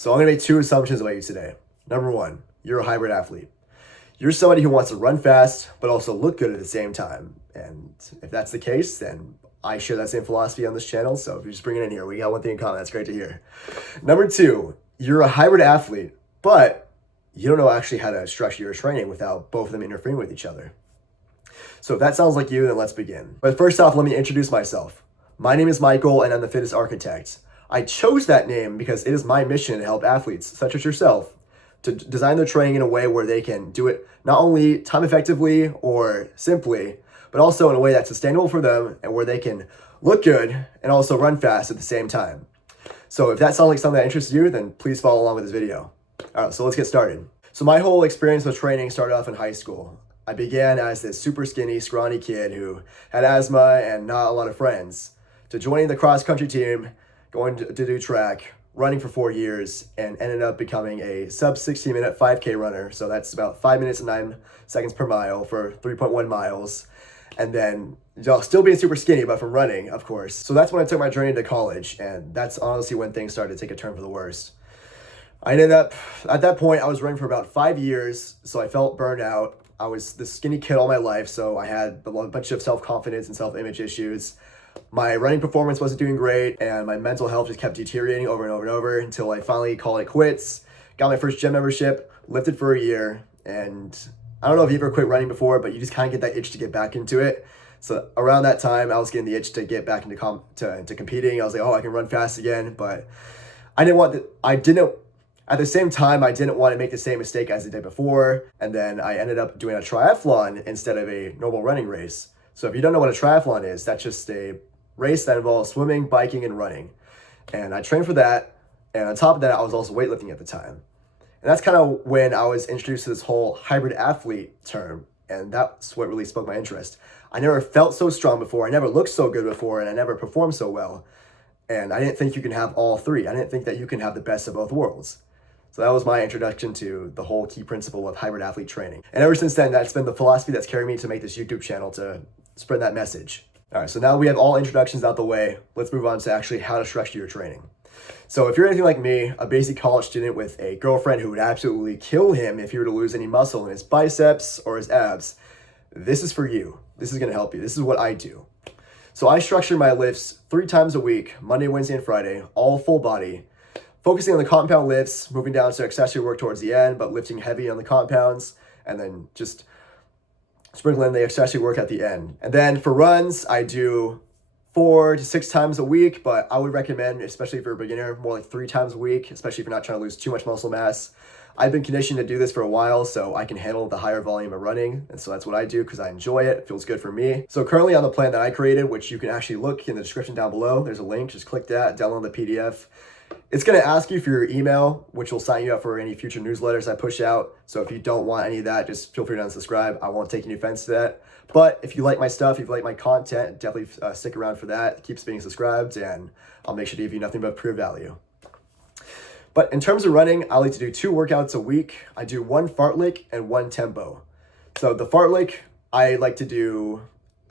So I'm gonna make two assumptions about you today. Number one, you're a hybrid athlete. You're somebody who wants to run fast, but also look good at the same time. And if that's the case, then I share that same philosophy on this channel. So if you just bring it in here, we got one thing in common. That's great to hear. Number two, you're a hybrid athlete, but you don't know actually how to structure your training without both of them interfering with each other. So if that sounds like you, then let's begin. But first off, let me introduce myself. My name is Michael, and I'm the fitness architect. I chose that name because it is my mission to help athletes, such as yourself, to design their training in a way where they can do it not only time effectively or simply, but also in a way that's sustainable for them and where they can look good and also run fast at the same time. So if that sounds like something that interests you, then please follow along with this video. All right, so let's get started. So my whole experience with training started off in high school. I began as this super skinny, scrawny kid who had asthma and not a lot of friends, to joining the cross-country team, going to do track, running for 4 years, and ended up becoming a sub 60-minute 5K runner. So that's about 5 minutes and 9 seconds per mile for 3.1 miles. And then still being super skinny, but from running, of course. So that's when I took my journey to college, and that's honestly when things started to take a turn for the worst. I ended up, at that point, I was running for about 5 years, so I felt burned out. I was this skinny kid all my life, so I had a bunch of self-confidence and self-image issues. My running performance wasn't doing great, and my mental health just kept deteriorating over and over and over until I finally called it quits, got my first gym membership, lifted for a year, and I don't know if you ever quit running before, but you just kind of get that itch to get back into it. So around that time, I was getting the itch to get back into competing. I was like, oh, I can run fast again, but at the same time, I didn't want to make the same mistake as I did before, and then I ended up doing a triathlon instead of a normal running race. So if you don't know what a triathlon is, that's just a race that involves swimming, biking, and running. And I trained for that, and on top of that, I was also weightlifting at the time. And that's kind of when I was introduced to this whole hybrid athlete term, and that's what really spoke my interest. I never felt so strong before, I never looked so good before, and I never performed so well. And I didn't think you can have all three. I didn't think that you can have the best of both worlds. So that was my introduction to the whole key principle of hybrid athlete training. And ever since then, that's been the philosophy that's carried me to make this YouTube channel to spread that message. All right, so now we have all introductions out the way. Let's move on to actually how to structure your training. So if you're anything like me, a basic college student with a girlfriend who would absolutely kill him if he were to lose any muscle in his biceps or his abs, this is for you. This is gonna help you. This is what I do. So I structure my lifts 3 times a week, Monday, Wednesday, and Friday, all full body, focusing on the compound lifts, moving down to accessory work towards the end, but lifting heavy on the compounds, and then just sprinkle in the accessory work at the end. And then for runs, I do 4 to 6 times a week, but I would recommend, especially if you're a beginner, more like 3 times a week, especially if you're not trying to lose too much muscle mass. I've been conditioned to do this for a while, so I can handle the higher volume of running, and so that's what I do because I enjoy it. It feels good for me. So currently on the plan that I created, which you can actually look in the description down below, there's a link, just click that, download the PDF. It's going to ask you for your email, which will sign you up for any future newsletters I push out. So if you don't want any of that, just feel free to unsubscribe. I won't take any offense to that. But if you like my stuff, if you like my content, definitely stick around for that. Keep being subscribed, and I'll make sure to give you nothing but pure value. But in terms of running, I like to do 2 workouts a week. I do 1 fartlek and 1 tempo. So the fartlek, I like to do...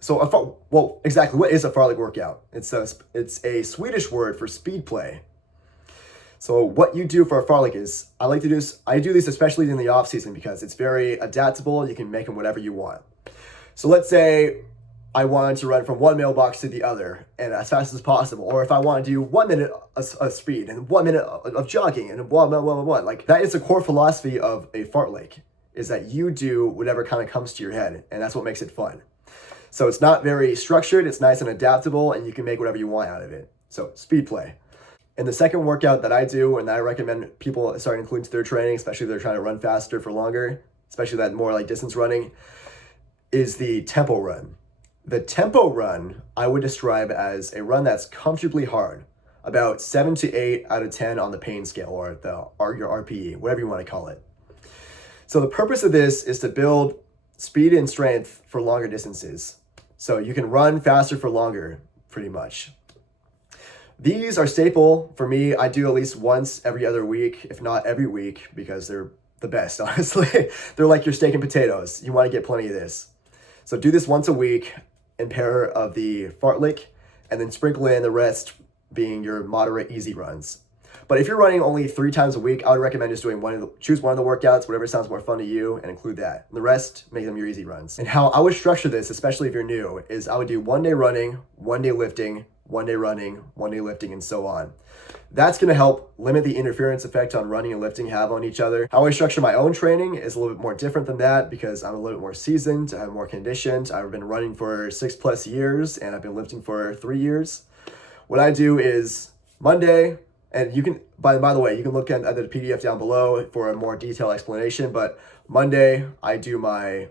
well, exactly, what is a fartlek workout? It's a Swedish word for speed play. So what you do for a fartlek is, I do this especially in the off season because it's very adaptable. You can make them whatever you want. So let's say I wanted to run from one mailbox to the other and as fast as possible. Or if I want to do 1 minute of speed and 1 minute of jogging and blah, blah, blah, blah, blah. Like that is the core philosophy of a fartlek, is that you do whatever kind of comes to your head, and that's what makes it fun. So it's not very structured, it's nice and adaptable, and you can make whatever you want out of it. So speed play. And the second workout that I do, and that I recommend people start including to their training, especially if they're trying to run faster for longer, especially that more like distance running, is the tempo run. The tempo run, I would describe as a run that's comfortably hard, about 7 to 8 out of 10 on the pain scale, or your RPE, whatever you want to call it. So the purpose of this is to build speed and strength for longer distances. So you can run faster for longer, pretty much. These are staple for me. I do at least once every other week, if not every week, because they're the best, honestly. They're like your steak and potatoes. You want to get plenty of this. So do this once a week in pair of the fartlek, and then sprinkle in the rest being your moderate easy runs. But if you're running only 3 times a week, I would recommend just doing choose one of the workouts, whatever sounds more fun to you, and include that. And the rest, make them your easy runs. And how I would structure this, especially if you're new, is I would do 1 day running, 1 day lifting, 1 day running, 1 day lifting, and so on. That's going to help limit the interference effect on running and lifting have on each other. How I structure my own training is a little bit more different than that because I'm a little bit more seasoned, I'm more conditioned. I've been running for 6+ years and I've been lifting for 3 years. What I do is Monday, and you can, by the way, you can look at the PDF down below for a more detailed explanation, but Monday I do my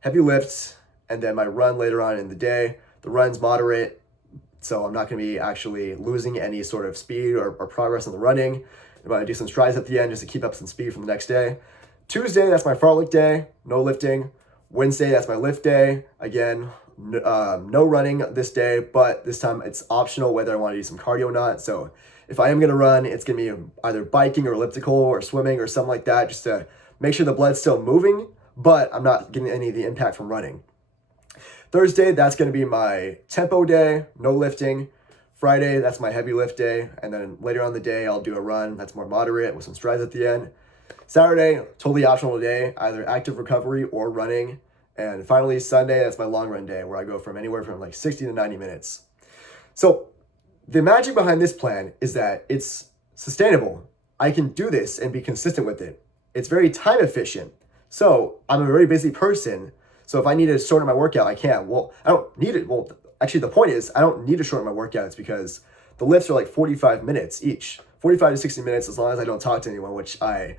heavy lifts and then my run later on in the day. The run's moderate, so I'm not going to be actually losing any sort of speed or progress on the running. I'm going to do some strides at the end just to keep up some speed from the next day. Tuesday, that's my fartlek day, no lifting. Wednesday, that's my lift day. Again, no running this day, but this time it's optional whether I want to do some cardio or not. So if I am going to run, it's going to be either biking or elliptical or swimming or something like that, just to make sure the blood's still moving, but I'm not getting any of the impact from running. Thursday, that's going to be my tempo day, no lifting. Friday, that's my heavy lift day. And then later on in the day, I'll do a run that's more moderate with some strides at the end. Saturday, totally optional day, either active recovery or running. And finally, Sunday, that's my long run day where I go from anywhere from like 60 to 90 minutes. So the magic behind this plan is that it's sustainable. I can do this and be consistent with it. It's very time efficient. So I'm a very busy person. So if I need to shorten my workout, I can. Well, I don't need it. Well, actually, the point is I don't need to shorten my workouts because the lifts are like 45 minutes each. 45 to 60 minutes as long as I don't talk to anyone, which I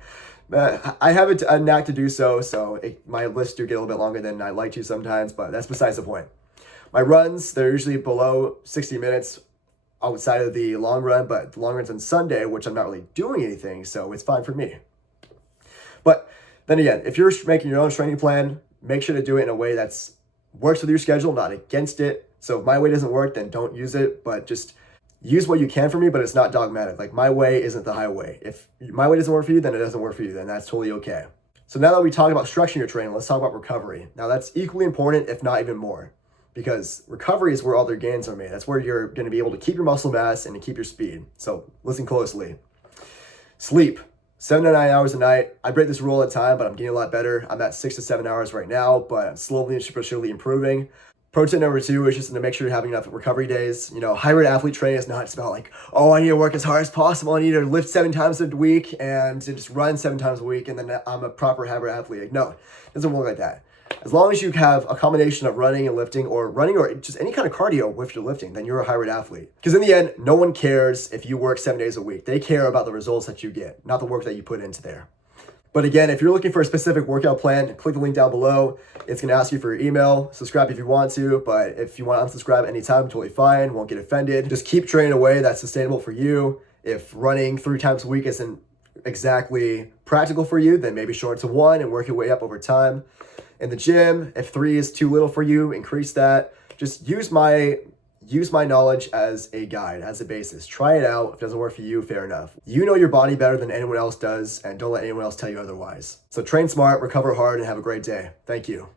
have a knack to do so. So my lifts do get a little bit longer than I like to sometimes, but that's besides the point. My runs, they're usually below 60 minutes outside of the long run, but the long run's on Sunday, which I'm not really doing anything, so it's fine for me. But then again, if you're making your own training plan, make sure to do it in a way that's works with your schedule, not against it. So if my way doesn't work, then don't use it, but just use what you can for me, but it's not dogmatic. Like my way isn't the highway. If my way doesn't work for you, then it doesn't work for you. Then that's totally okay. So now that we talked about structuring your training, let's talk about recovery. Now that's equally important, if not even more, because recovery is where all their gains are made. That's where you're going to be able to keep your muscle mass and to keep your speed. So listen closely. Sleep. 7 to 9 hours a night. I break this rule all the time, but I'm getting a lot better. I'm at 6 to 7 hours right now, but I'm slowly and surely improving. Pro tip number 2 is just to make sure you're having enough recovery days. You know, hybrid athlete training is not just about like, oh, I need to work as hard as possible. I need to lift 7 times a week and to just run 7 times a week, and then I'm a proper hybrid athlete. Like, no, it doesn't work like that. As long as you have a combination of running and lifting, or running or just any kind of cardio with your lifting, then you're a hybrid athlete. Because in the end, no one cares if you work 7 days a week. They care about the results that you get, not the work that you put into there. But again, if you're looking for a specific workout plan, click the link down below. It's going to ask you for your email. Subscribe if you want to, but if you want to unsubscribe anytime, totally fine. Won't get offended. Just keep training away that's sustainable for you. If running 3 times a week isn't exactly practical for you, then maybe shorten to 1 and work your way up over time. In the gym, if 3 is too little for you, increase that. Just use my knowledge as a guide, as a basis. Try it out. If it doesn't work for you, fair enough. You know your body better than anyone else does, and don't let anyone else tell you otherwise. So train smart, recover hard, and have a great day. Thank you.